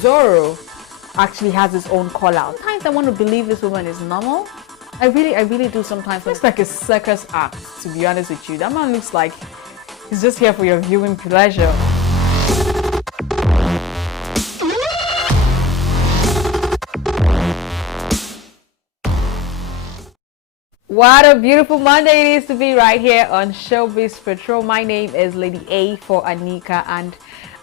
Zoro actually has his own call out. Sometimes I want to believe this woman is normal. I really do sometimes. It's like a circus act, to be honest with you. That man looks like he's just here for your viewing pleasure. What a beautiful Monday it is to be right here on Showbiz Patrol. My name is Lady A for Anika, and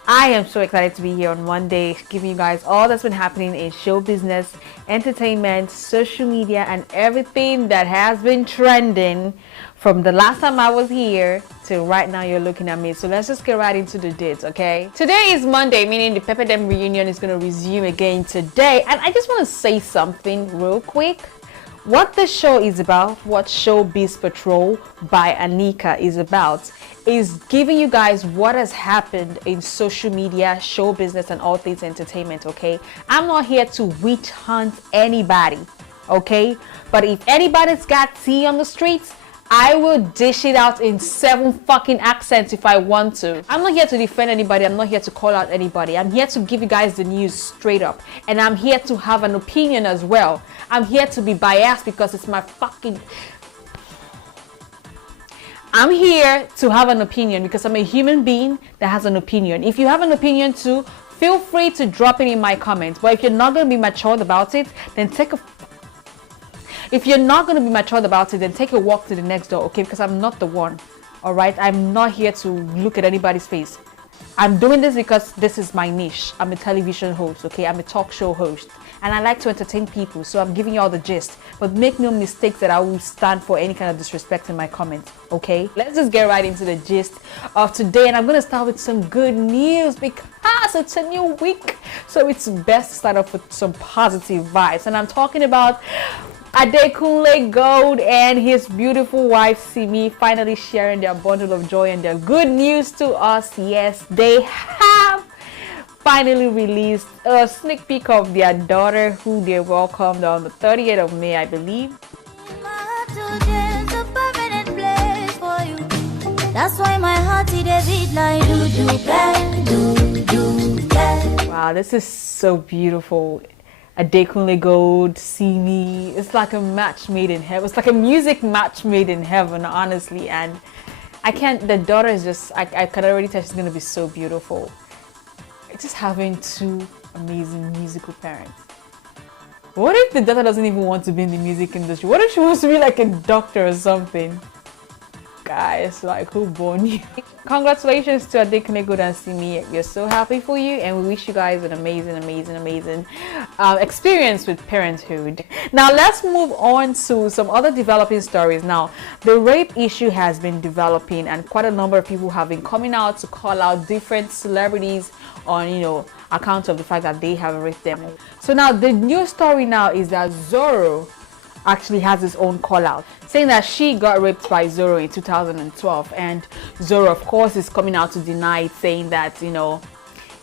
I am so excited to be here on Monday, giving you guys all that's been happening in show business, entertainment, social media, and everything that has been trending from the last time I was here to right now you're looking at me. So let's just get right into the dates, okay? Today is Monday, meaning the Pepper Dem reunion is going to resume again today. And I just want to say something real quick. What the show is about, what Showbiz Patrol by Anika is about, is giving you guys what has happened in social media, show business, and all things entertainment, okay? I'm not here to witch hunt anybody, okay? But if anybody's got tea on the streets, I will dish it out in 7 fucking accents if I want to. I'm not here to defend anybody. I'm not here to call out anybody. I'm here to give you guys the news straight up. And I'm here to have an opinion as well. I'm here to be biased because it's my fucking... I'm here to have an opinion because I'm a human being that has an opinion. If you have an opinion too, feel free to drop it in my comments. But if you're not going to be matured about it, then take a walk to the next door, okay? Because I'm not the one, all right? I'm not here to look at anybody's face. I'm doing this because this is my niche. I'm a television host, okay? I'm a talk show host. And I like to entertain people, so I'm giving you all the gist. But make no mistakes that I will stand for any kind of disrespect in my comments, okay? Let's just get right into the gist of today. And I'm going to start with some good news because it's a new week. So it's best to start off with some positive vibes. And I'm talking about Adekunle Gold and his beautiful wife Simi finally sharing their bundle of joy and their good news to us. Yes, they have finally released a sneak peek of their daughter who they welcomed on the 30th of May, I believe. That's why my heart is a beat like do. Wow, this is so beautiful. Adekunle Gold, Simi. It's like a match made in heaven. It's like a music match made in heaven, honestly. And the daughter is just, I can already tell she's going to be so beautiful. It's just having 2 amazing musical parents. What if the daughter doesn't even want to be in the music industry? What if she wants to be like a doctor or something? Guys, like, who born you? Congratulations to Adekunle Gold and Simi. We're so happy for you, and we wish you guys an amazing experience with parenthood. Now let's move on to some other developing stories. Now, the rape issue has been developing, and quite a number of people have been coming out to call out different celebrities on, account of the fact that they have raped them. So now the new story now is that Zoro actually has his own call out, saying that she got raped by Zoro in 2012, and Zoro of course is coming out to deny it, saying that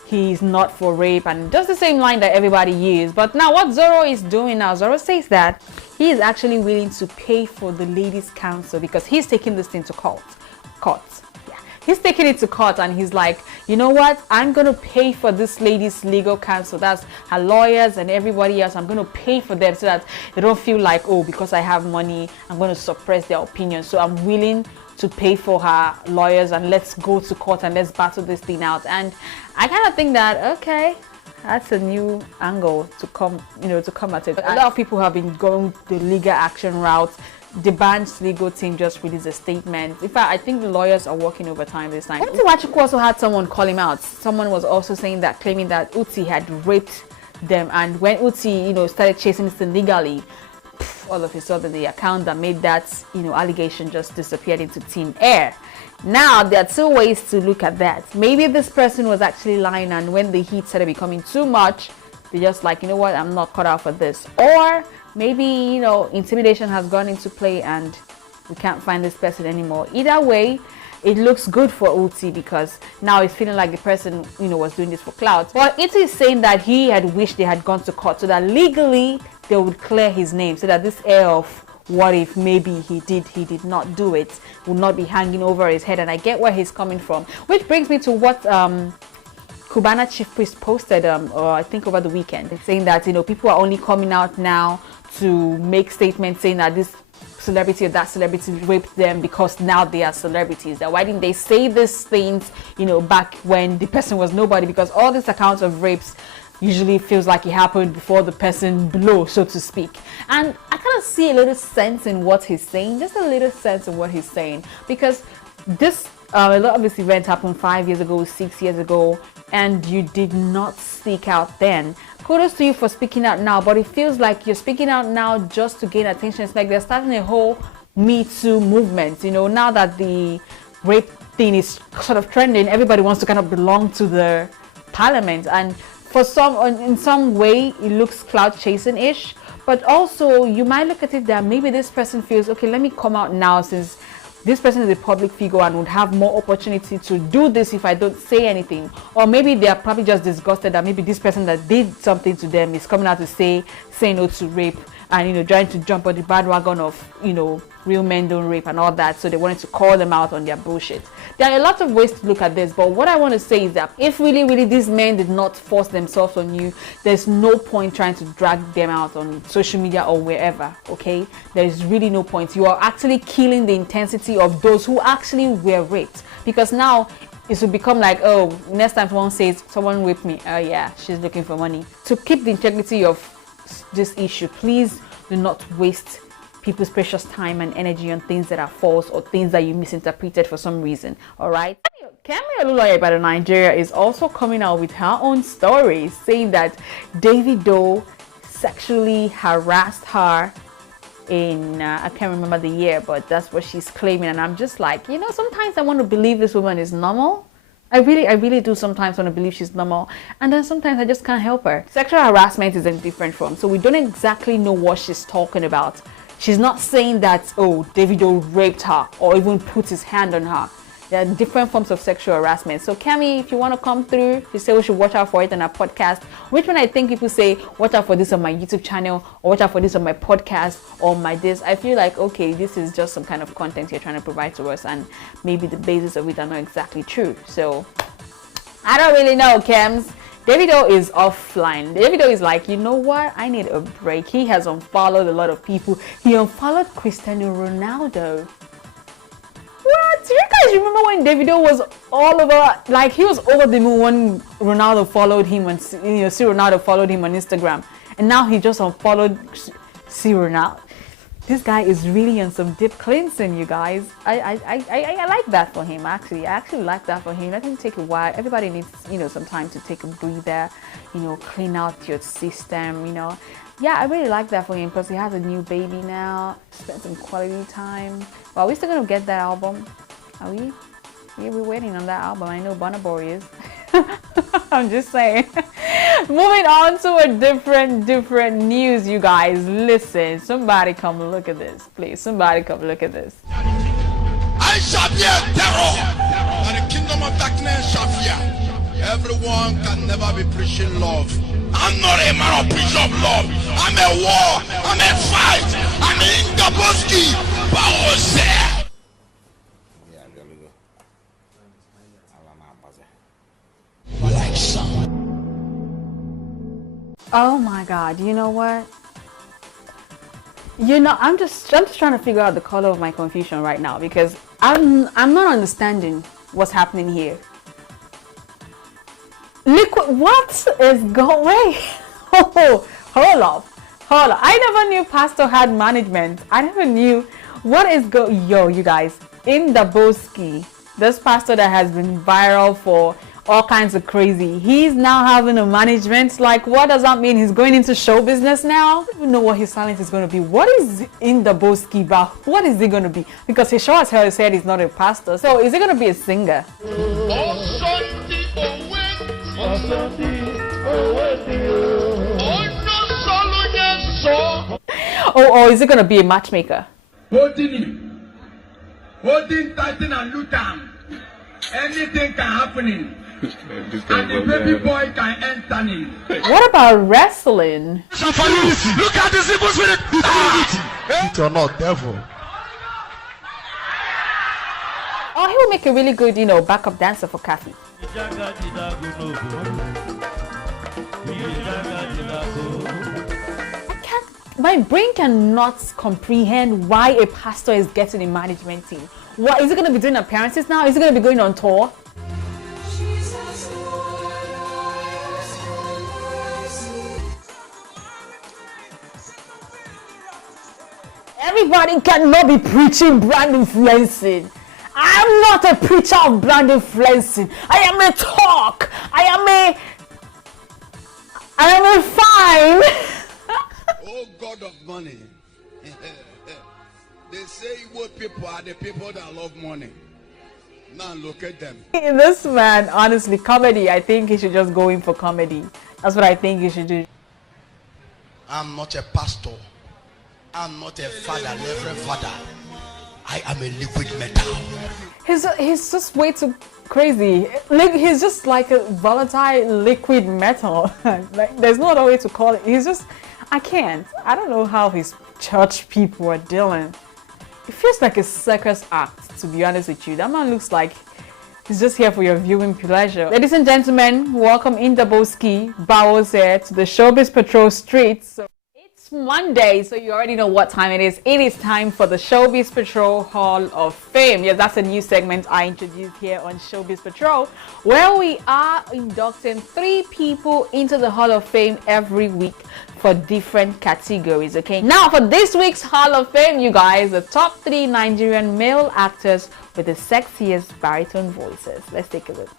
he's not for rape, and just the same line that everybody used. But now what Zoro is doing now, Zoro says that he is actually willing to pay for the ladies' counsel because he's taking this thing to court. He's taking it to court, and he's like, you know what? I'm going to pay for this lady's legal counsel. That's her lawyers and everybody else. I'm going to pay for them so that they don't feel like, oh, because I have money, I'm going to suppress their opinion. So I'm willing to pay for her lawyers, and let's go to court and let's battle this thing out. And I kind of think that, okay, that's a new angle to come at it. A lot of people have been going the legal action route. The band's legal team just released a statement. In fact, I think the lawyers are working overtime this time. Uti also had someone call him out. Someone was also saying that, claiming that Uti had raped them. And when Uti, started chasing this legally, all of a sudden the account that made that, allegation just disappeared into thin air. Now, there are 2 ways to look at that. Maybe this person was actually lying, and when the heat started becoming too much, they're just like, you know what, I'm not cut out for this. Or maybe, intimidation has gone into play and we can't find this person anymore. Either way, it looks good for Uti because now it's feeling like the person, was doing this for clout. Well, Uti is saying that he had wished they had gone to court so that legally they would clear his name, so that this air of what if maybe he did not do it would not be hanging over his head. And I get where he's coming from, which brings me to what Cubana chief priest posted, I think over the weekend, saying that, people are only coming out now to make statements saying that this celebrity or that celebrity raped them because now they are celebrities. That why didn't they say these things, back when the person was nobody? Because all these accounts of rapes usually feels like it happened before the person below, so to speak. And I kind of see a little sense in what he's saying, just a little sense of what he's saying, because this a lot of this event happened 5 years ago, 6 years ago, and you did not speak out then. Kudos to you for speaking out now, but it feels like you're speaking out now just to gain attention. It's like they're starting a whole Me Too movement. Now that the rape thing is sort of trending, everybody wants to kind of belong to the parliament, and for some, in some way, it looks cloud chasing-ish. But also, you might look at it that maybe this person feels, okay, let me come out now since this person is a public figure and would have more opportunity to do this if I don't say anything. Or maybe they are probably just disgusted that maybe this person that did something to them is coming out to say no to rape, and trying to jump on the bandwagon of real men don't rape and all that. So they wanted to call them out on their bullshit. There are a lot of ways to look at this, but what I want to say is that if really these men did not force themselves on you, there's no point trying to drag them out on social media or wherever. Okay, there is really no point. You are actually killing the intensity of those who actually were raped, because now it will become like, oh, next time someone says someone raped me, oh yeah, she's looking for money. To keep the integrity of this issue, please do not waste people's precious time and energy on things that are false or things that you misinterpreted for some reason. All right. Kemi Olunloyo Nigeria is also coming out with her own story, saying that Davido sexually harassed her in I can't remember the year, but that's what she's claiming. And I'm just like, sometimes I want to believe this woman is normal. I really do sometimes want to believe she's normal, and then sometimes I just can't help her. Sexual harassment is in different forms, so we don't exactly know what she's talking about. She's not saying that, oh, Davido raped her or even put his hand on her. There are different forms of sexual harassment. So Kemi, if you want to come through, you say we should watch out for it on our podcast. Which one I think people say, watch out for this on my YouTube channel, or watch out for this on my podcast, or my this. I feel like, okay, this is just some kind of content you're trying to provide to us, and maybe the basis of it are not exactly true. So I don't really know, Kems. Davido is offline. Davido is like, you know what? I need a break. He has unfollowed a lot of people. He unfollowed Cristiano Ronaldo. What? Do you guys remember when Davido was all over, like he was over the moon when Ronaldo followed him and see Ronaldo followed him on Instagram, and now he just unfollowed see Ronaldo. This guy is really on some deep cleansing, you guys. I like that for him. Actually, I actually like that for him. Let him take a while. Everybody needs some time to take a breather, clean out your system. Yeah, I really like that for him because he has a new baby now. Spend some quality time. Well, are we still gonna get that album? Are we? Yeah, we're waiting on that album. I know Burna Boy is. I'm just saying. Moving on to a different news, you guys. Listen, somebody come look at this, please. Somebody come look at this. I shall be a terror, and the kingdom of darkness shall fear. Everyone can never be preaching love. I'm not a man of preach of love. I'm a war. I'm a fight. I'm in Indabosky. Power there. Oh my God! You know what? I'm just trying to figure out the color of my confusion right now, because I'm not understanding what's happening here. Liquid, what is going? Oh, hold up. I never knew Pastor had management. I never knew what is Yo, you guys, Indabosky, this pastor that has been viral for all kinds of crazy, he's now having a management. Like, what does that mean? He's going into show business now? I don't even know what his talent is going to be. What is Indabosky about? What is he going to be? Because he sure as hell said he's not a pastor. So is he going to be a singer? Or is he going to be a matchmaker? Holding him, holding Titan and Lutan. Anything can happen. And the baby boy can enter in. What about wrestling? Look at this evil spirit. You're not devil. Oh, he will make a really good, backup dancer for Kathy. My brain cannot comprehend why a pastor is getting a management team. What is he going to be doing appearances now? Is he going to be going on tour? Everybody cannot be preaching brand influencing. I'm not a preacher of brand influencing. I am a talk. I am a fine. Oh God of money. They say what people are the people that love money. Now look at them. This man, honestly, comedy, I think he should just go in for comedy. That's what I think he should do. I'm not a pastor. I'm not a father, reverend father. I am a liquid metal. He's just way too crazy. Like, he's just like a volatile liquid metal. Like, there's no other way to call it. He's just, I don't know how his church people are dealing. It feels like a circus act, to be honest with you. That man looks like he's just here for your viewing pleasure. Ladies and gentlemen, welcome Indabosky Bowels here to the Showbiz Patrol streets. So it's Monday, so you already know what time it is. It is time for the Showbiz Patrol Hall of Fame. Yeah, that's a new segment I introduced here on Showbiz Patrol, where we are inducting 3 people into the Hall of Fame every week for different categories. Okay, now for this week's Hall of Fame, you guys, the top 3 Nigerian male actors with the sexiest baritone voices. Let's take a look.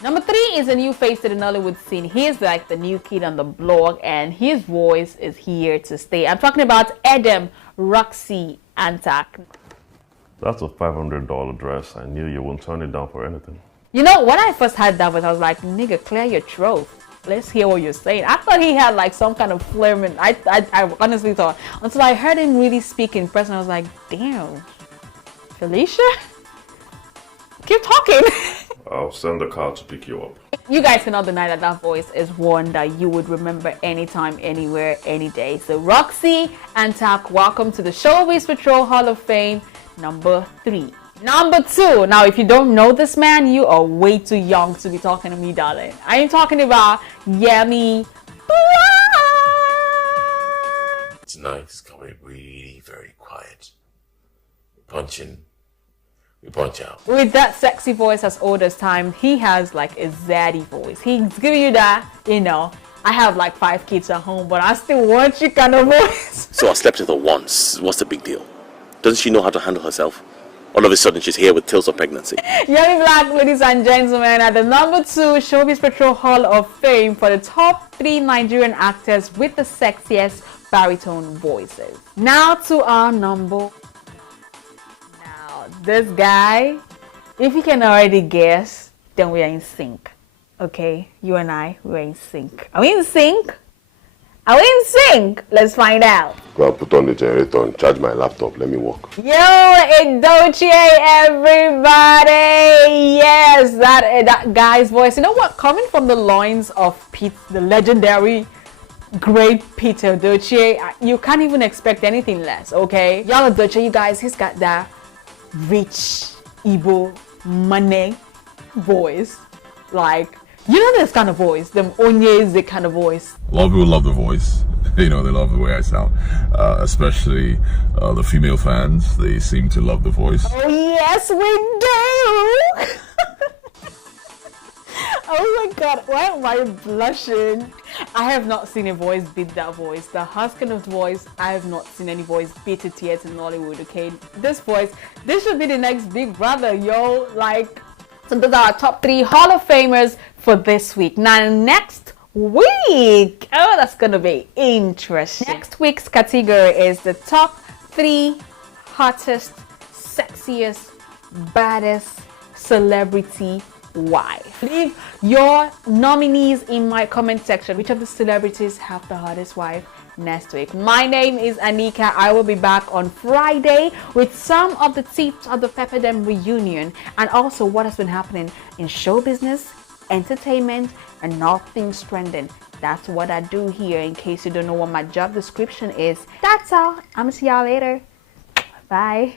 Number 3 is a new face to the Nollywood scene. He's like the new kid on the block, and his voice is here to stay. I'm talking about Edem Roxy Antak. That's a $500 dress. I knew you wouldn't turn it down for anything. You know, when I first heard that voice, I was like, nigga, clear your throat. Let's hear what you're saying. I thought he had like some kind of phlegm. I honestly thought, until I heard him really speak in person, I was like, damn, Felicia? Keep talking. I'll send a car to pick you up. You guys cannot deny that that voice is one that you would remember anytime, anywhere, any day. So Roxy Antak, welcome to the Showbiz Patrol Hall of Fame, number 3. Number 2. Now, if you don't know this man, you are way too young to be talking to me, darling. I am talking about Yemi. It's nice coming really very quiet. Punching. We punch out. With that sexy voice as old as time, he has like a zaddy voice. He's giving you that, you know, I have like 5 kids at home, but I still want you kind of voice. So I slept with her once. What's the big deal? Doesn't she know how to handle herself? All of a sudden, she's here with tales of pregnancy. Yemi Black, ladies and gentlemen, at the number 2 Showbiz Patrol Hall of Fame for the top 3 Nigerian actors with the sexiest baritone voices. Now to our number. Now, this guy, if you can already guess, then we are in sync. Okay, you and I, we're in sync. Are we in sync? Are we in sync? Let's find out. Go and put on the generator and charge my laptop. Let me walk. Yo, Edochie, everybody! Yes, that guy's voice. You know what? Coming from the loins of Pete, the legendary, great Peter Edochie, you can't even expect anything less, okay? Y'all Edochie, you guys, he's got that rich Igbo money voice. Like, you know this kind of voice, the Onyeze kind of voice. A lot of people love the voice. You know, they love the way I sound. Especially the female fans. They seem to love the voice. Oh, yes, we do! Oh my god, why am I blushing? I have not seen a voice beat that voice. The huskiness voice, I have not seen any voice beat it yet in Hollywood, okay? This voice, this should be the next big brother, yo. Like, so those are our top 3 Hall of Famers for this week. Now, next week, oh, that's gonna be interesting. Next week's category is the top 3 hottest, sexiest, baddest celebrity wife. Leave your nominees in my comment section. Which of the celebrities have the hottest wife next week? My name is Anika. I will be back on Friday with some of the tips of the Pepperdam reunion and also what has been happening in show business, entertainment, and all things trending. That's what I do here, in case you don't know what my job description is. That's all. I'm gonna see y'all later. Bye.